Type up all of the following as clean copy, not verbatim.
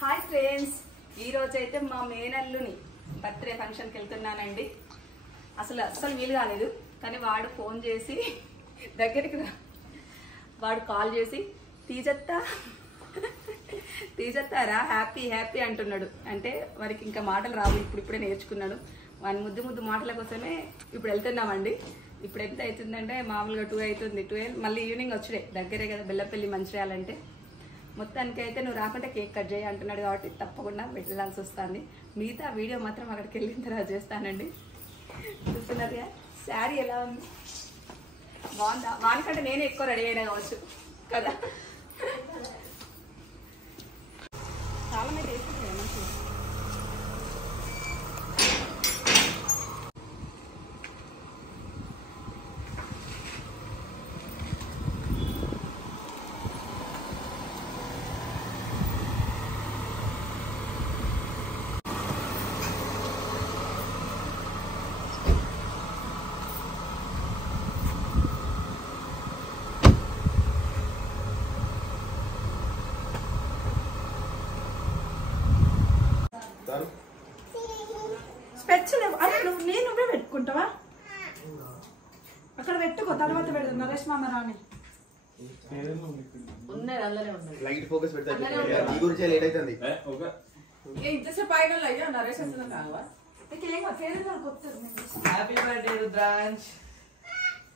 Hi friends, ఈరోజు అయితే మా మేనల్లుని బర్త్డే ఫంక్షన్కి వెళ్తున్నానండి. అస్సలు వీలు కాలేదు, కానీ వాడు ఫోన్ చేసి దగ్గరికి వాడు కాల్ చేసి తీజెత్తారా హ్యాపీ హ్యాపీ అంటున్నాడు. అంటే వారికి ఇంకా మాటలు రావు, ఇప్పుడే నేర్చుకున్నాడు. వాని ముద్దు మాటల కోసమే ఇప్పుడు వెళ్తున్నామండి. ఇప్పుడు ఎంత అవుతుందంటే మామూలుగా 2 అవుతుంది, 12 మళ్ళీ ఈవినింగ్ వచ్చుడే, దగ్గరే కదా బెల్లపల్లి మంచిర్యాలంటే. మొత్తానికి అయితే నువ్వు రాకుంటే కేక్ కట్ చేయి అంటున్నాడు కాబట్టి తప్పకుండా వెళ్ళాల్సి వస్తుంది. మిగతా వీడియో మాత్రం అక్కడికి వెళ్ళిన తర్వాత చేస్తానండి. చూస్తున్నారుగా శారీ ఎలా ఉంది, బాగుందా? వానికంటే నేనే ఎక్కువ రెడీ అయినా కావచ్చు కదా. చాలా మంది వేసుకుంటారు మంచిగా. నువ్వే పెట్టుకుంటావా? అక్కడ పెట్టుకో, తర్వాత పెడదాం. నరేష్ మామ రాని లైట్ ఫోకస్ పెడతా. ఈ గురించి లేట్ అవుతుంది. ఇంతసేపు ఆయన అయ్యా Naresh happy birthday Rudransh.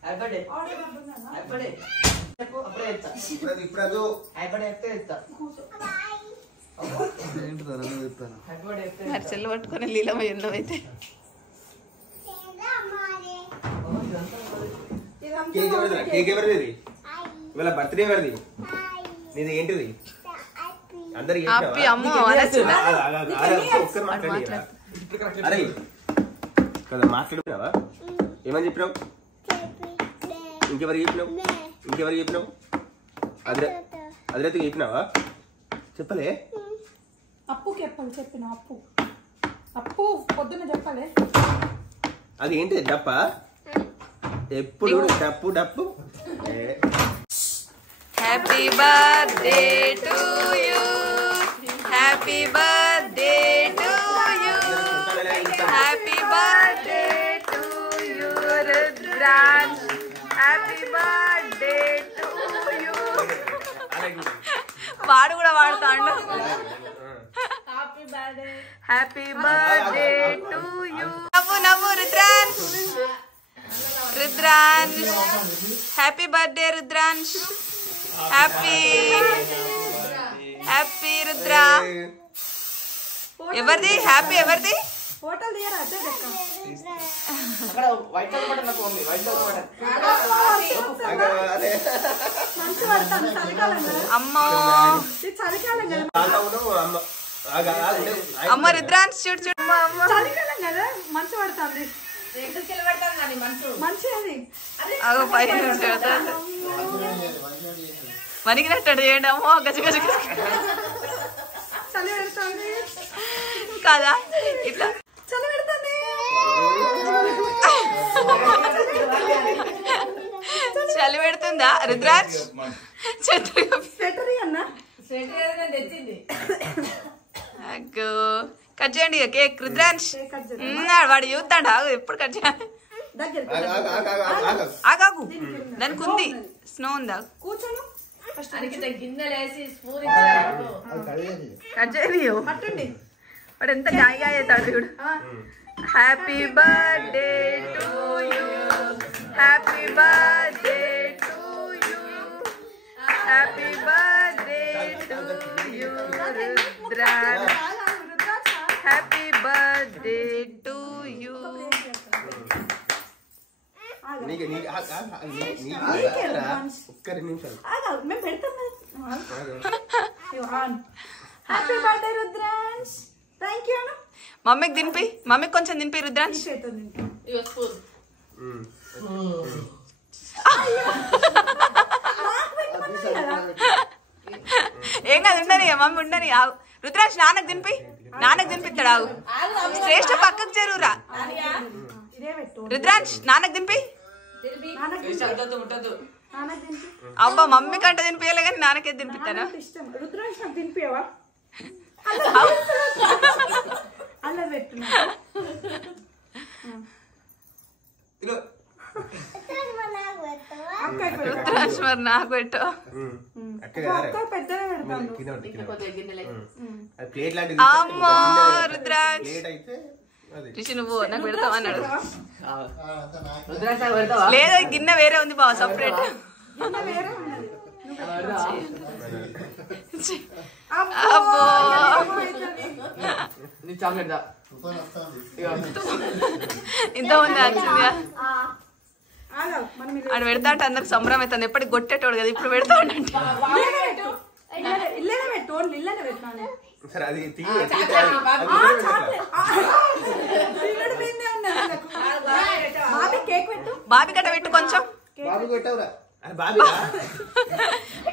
Happy birthday. చెల్లు పట్టుకుని లీలమ్మ ఎన్నో అయితే కేక్ ఎవరిది? ఇవాళ బర్త్డే ఎవరిది? నీది ఏంటిది? అందరు అరే కదా మాట్లాడుతున్నావా? ఏమని చెప్పినావు? ఇంకెవరికి చెప్పినావు? అదిరైతే చెప్పినావా? చెప్పలే. అప్పుకి చెప్పిన అప్పు పొద్దున్న చెప్పలే. అది ఏంటిది? డప్ప? ఎప్పుడు డప్పు. Happy birthday to you, happy birthday to you, happy birthday to you Rudransh, happy birthday to you. వాడు కూడా వాడుతాండు. Happy birthday to you. నవ్వు Rudransh. Happy birthday Rudransh. Happy Rudra. ఎవరిది హ్యాపీ? ఎవరిది? అమ్మో అమ్మ రుద్రాంశ్ చూడు మంచి పడుతుంది. వణికినట్టు చేయండి. అమ్మో గజ కాదా ఇట్లా చలి పెడుతుందా రుద్రాజ్? కట్ చేయండి కేక్. రుద్రాంశ్ వాడు చూస్తాడా? ఎప్పుడు కట్ చేయాలి? ఆగాగు, దానికి ఉంది స్నో ఉందా? కూర్చోను కట్ చేయనియో. వాడు ఎంత గాయగా అవుతాడు చూడు. Happy birthday to you, happy birthday to you, happy birthday to you Rudransh, happy birthday to you. మమ్మీకి దింపి, మమ్మీకి కొంచెం దింపి రుద్రాంశ్. ఏం కాదు, ఉండని మమ్మీ ఉండని. రుద్రాంశ్ నాన్నకు దింపిస్తాడు. శ్రేష్ఠ పక్కకు జరువురా. రుద్రాంశ్ నాన్నకు దింపి. అబ్బా మమ్మీ కంట తినిపించాలి కానీ నాన్నకే తినిపిస్తానా? అలా పెట్టున్నా రుద్రాంశ్ మరి నాకు పెట్టు. పెద్దగా పెడతాను. అమ్మో రుద్రాంశ్ రిషి నువ్వు నాకు పెడతావా అన్నాడు. లేదా గిన్నె వేరే ఉంది బావ సపరేట్. ఇంత ఉంది యాక్చువల్గా ఆడ పెడతా అంటే అందరికి సంబరం అవుతుంది. ఎప్పటికి కొట్టేటోడు కదా ఇప్పుడు పెడతా అంటే బాబీ కట్ట పెట్టు కొంచెం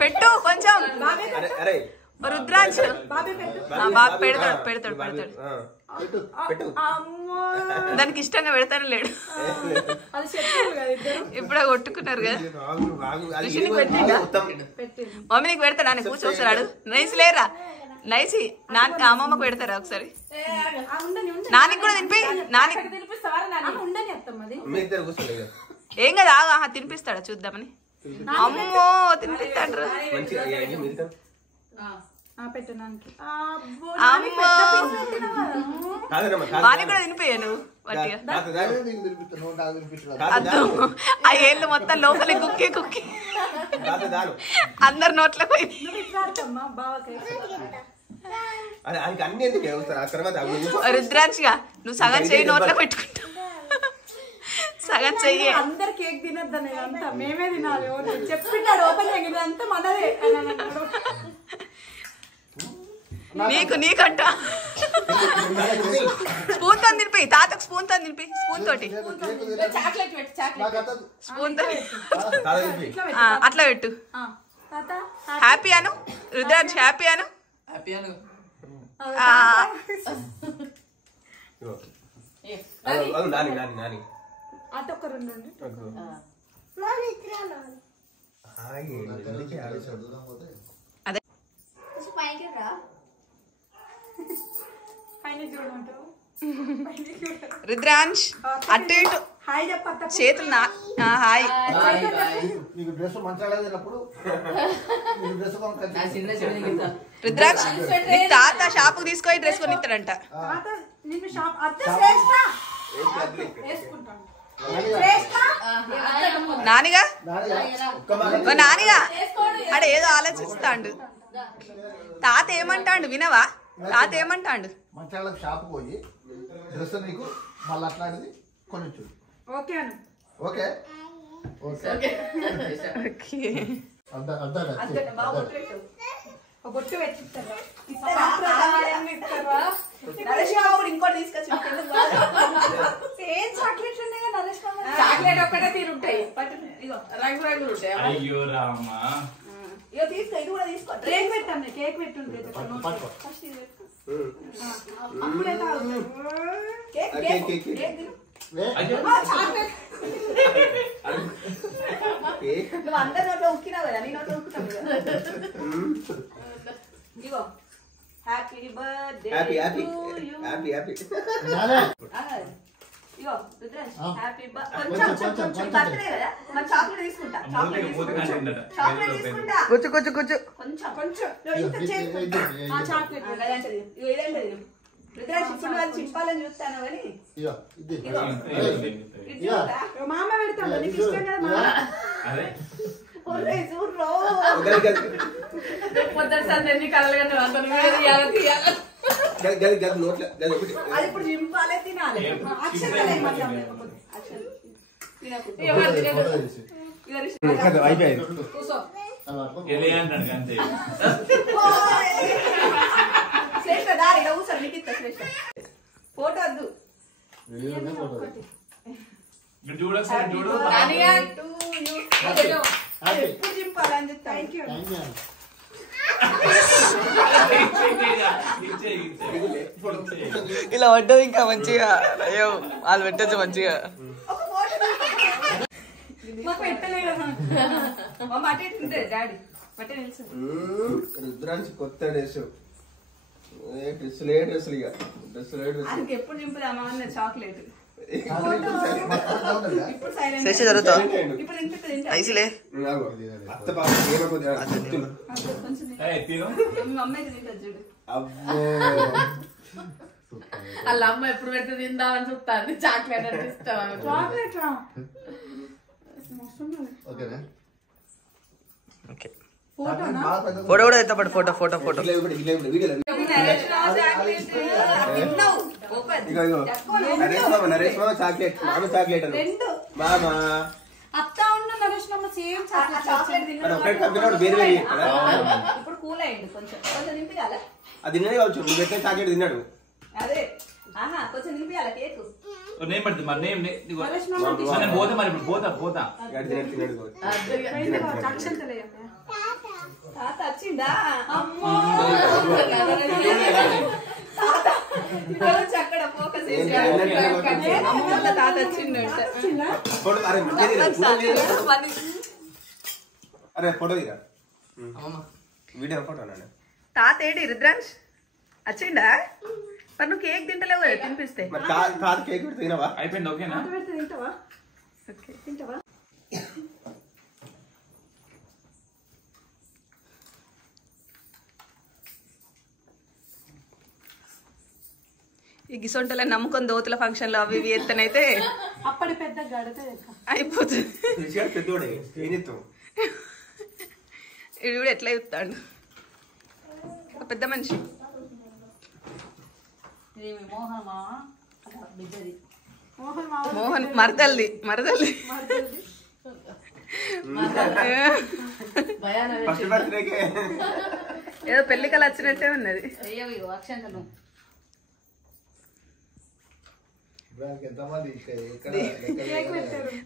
పెట్టు కొంచెం రుద్రాంశ్ బాబీ పెడతాడు పెడతాడు పెడతాడు దానికి ఇష్టంగా పెడతాను లేడు. ఇప్పుడే కొట్టుకున్నారు కదా. మమ్మీ నీకు పెడతాడా అని కూర్చో ఒకసారి నైస్ లేరా నైసి నాన్న అమ్మమ్మకు పెడతారా ఒకసారి నానికి కూడా తినిపి నాని ఏం కదా ఆహా తినిపిస్తాడా చూద్దామని. అమ్మో తినిపిస్తాడు వాని కూడా తినిపోయా నువ్వు ఆ ఏళ్ళు మొత్తం లోపలి కుక్కి కుక్కి అందరు నోట్లకు రుద్రాంశిగా నువ్వు సగం చెయ్యి నోట్లో పెట్టుకుంటా సగం చెయ్యి అందరు కేక్ తినొద్దని అంతా మేమే తినాలి చెప్పింటాడు ఓపెన్ అంతా మనదే నీకు నీకంట స్పూన్ తో తినిపి తాతకు స్పూన్ తో తినిపి స్పూన్ తోటి స్పూన్ తో అట్లా పెట్టు. హ్యాపీ అను రుద్రాంశ్ హ్యాపీ అను అటొక్క రెండు అదే రుద్రాంశ్ అటు ఇటు చేతులు హాయ్ రుద్రాంశ్ తాత షాపుకి తీసుకొని డ్రెస్ కొని ఇస్తాడంట. నానిగా నానిగా అడే ఏదో ఆలోచిస్తాడు. తాత ఏమంటాడు వినవా తాత ఏమంటాడు మంచాలకు షాప్ పోయి డ్రెస్ నీకు మళ్ళీ అట్లాంటిది కొనిచ్చు. ఓకే ఓకే బొట్టు పెట్టిస్తారా ఇంకోటి తీసుకొచ్చి చాక్లెట్ ఒక్కటే తీరుంటాయి రంగు రంగులు ఉంటాయి. ఇక తీసుకో ఇది కూడా తీసుకో కేక్ పెట్టండి కేక్ పెట్టుంటే అప్పుడే నువ్వు అందరి నోట్లో ఉక్కినావు కదా నీ నోట్లో ఉక్కుతావు కదా. ఇగో హ్యాపీ బర్త్డే ఇగో రుద్రాంశ్ హ్యాపీ బర్త్డే కదా మరి చాక్లెట్ తీసుకుంటా చాక్లెట్ తీసుకుంటా కూర్చు కూర్చు కూర్చు కొంచెం కొంచెం చాక్లెట్ ఇదేంటది రుద్రాంశ్ ఇప్పుడు వాళ్ళు చింపాలని చూస్తాను కానీ మామ పెడతాను నీకు ఇష్టం కదా పొద్దుసారి ఎన్ని కలలుగా అది ఇప్పుడు చింపాలే తినాలి శ్రేష్ఠ దారి కూర్చోండి నీకు ఇస్తా శ్రేష్ఠ ఫోటో వద్దు ఎప్పుడు చింపాలని థ్యాంక్ యూ ఇలా పడ్డది ఇంకా మంచిగా అయ్యో వాళ్ళు పెట్టచ్చు మంచిగా రుద్రాంశ్ కొత్త డ్రెస్ ఆయనకి ఎప్పుడు నింపుదామా అన్న చాక్లెట్ ఇప్పుడు శశి జరుగుతా ఇప్పుడు తింటుంది ఐసిలే మీ అమ్మాయికి తింటుంది చూడు. వాళ్ళ అమ్మ ఎప్పుడు పెడితే తిందామని చూస్తాను చాక్లెట్ అంటే ఇష్టం చాక్లెట్ ఓకే ఫోటో కూడా ఎత్తపడు ఫోటో ఫోటో ఫోటో నరేష్ మామ చాక్లెట్ మామ చాక్లెట్ మామా అత్త ఉన్న నరేష్ మామ సేమ్ ఇప్పుడు కూల్ అయ్యింది కొంచెం కొంచెం నింపియాల అది తిన్నాడు కావచ్చు నువ్వు పెట్టే చాక్లెట్ తిన్నాడు అదే ఆహా కొంచెం నింపియాల కేక్ నేను పడుతుంది మరి నేను పోతా మరి ఇప్పుడు పోతా తిన్నాడు తాత వచ్చిందా అక్కడ ఫోకస్ తాత వచ్చిండు అరే ఫోటో తీరా వీడియో ఫోటో తాత ఏడి రుద్రాంశ్ వచ్చిండా మరి నువ్వు కేక్ తింటలేవు కదా తినిపిస్తే తాత కేక్ పెడితే తినవా అయిపోయింది ఓకేనా తింటావా ఓకే తింటావా ఈ గిసొంటలో నమ్ముకొని దోతుల ఫంక్షన్ లో అవి ఇవి ఎత్తనైతే అప్పటి పెద్ద గడితే అయిపోతుంది పెద్దోడే ఏం చెప్తావు ఇది కూడా ఎట్లా చెప్తాడు పెద్ద మనిషి మోహన్ మరదల్ది ఫస్ట్ బర్త్డేకే ఏదో పెళ్లికలు వచ్చినట్టే ఉన్నది అక్షంతలు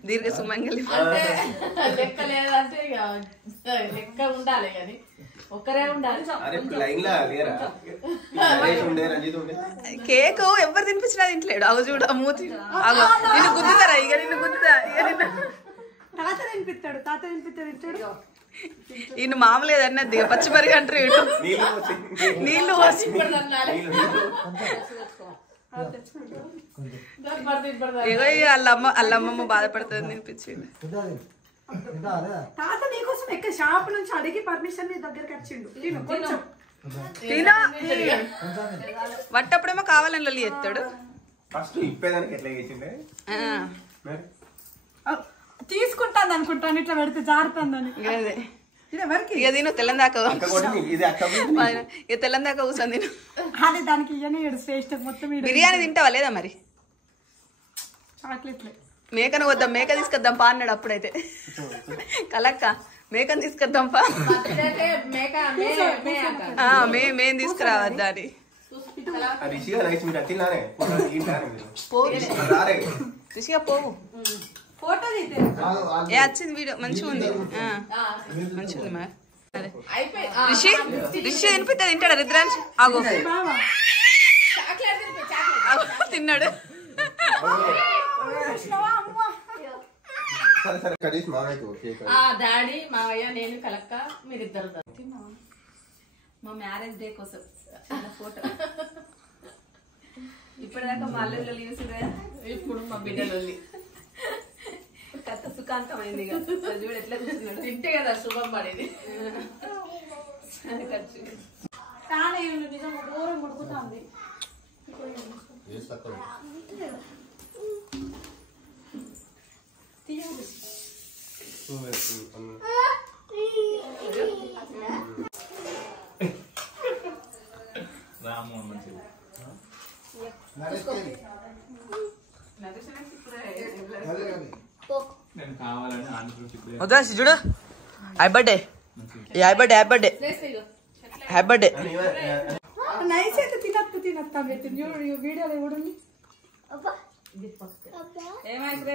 దీర్ఘ సుమంగళి లెక్క లేదంటే లెక్క ఉండాలి కానీ ఒక్కరే ఉండాలి కేక్ ఎవరు తినిపించినా తింటలేడు అవు చూడు ఆ మూతి నిన్ను గుద్దుతారా ఇక నిన్ను గుద్దుతా తాత తినిపిస్తాడు ఈయన మామూలు ఏదన్నది పచ్చిమరిగి అంటారు ఇటు నీళ్లు పోసి ఏదో అల్లమ్మమ్మ బాధపడుతుంది తినిపించింది తాత నీకోసం ఎక్కడ షాప్ నుంచి అడిగి పర్మిషన్ నీ దగ్గరికి వచ్చిండు తినో వట్టప్పుడేమో కావాలని లొల్లి ఎత్తాడు ఫస్ట్ ఇప్పేదానికి ఎట్లా చేసిండే తీసుకుంటాను అనుకుంటాను ఇట్లా పెడితే జారుతుందని అదే ఇక తిను తెల్లందాకా ఇక తెల్లందాకా కూర్చొని తిను అదే దానికి ఇవన్నీ శ్రేష్ఠ మొత్తం బిర్యానీ తింటావా లేదా మరి చాక్లెట్లే మేకను వద్దాం మేక తీసుకొద్దాం పా అన్నాడు అప్పుడైతే కలక్క మేకను తీసుకొద్దాం పా మేం తీసుకురావద్దా అని రిషిగా పోవు ఫోటో ఏ వచ్చింది వీడియో మంచిగా ఉంది మంచిగా ఉంది మరి రిషి తినిపిస్తా తింటాడా రుద్రాంశ్ ఆగో తిన్నాడు డాడీ మావయ్య నేను కలక్క మీరిద్దరు మా మ్యారేజ్ డే కోసం ఫోటో ఇప్పటిదాకా మా అల్లుళ్ళు చూసిరా ఇప్పుడు మా బిడ్డలు కథ సుఖాంతమైంది చూడు ఎట్లా కూర్చున్నాడు తింటే కదా శుభం పడేది కానీ నిజంగా దూరం ఉడుకుతుంది రామ్మోహన్ మంచిది నేను కావాలని ఆంధ్రప్రదేశ్ వద్దా చూడు happy birthday happy birthday nice అయితే తినత్తా వీడియోలో కూడా ఏమైతే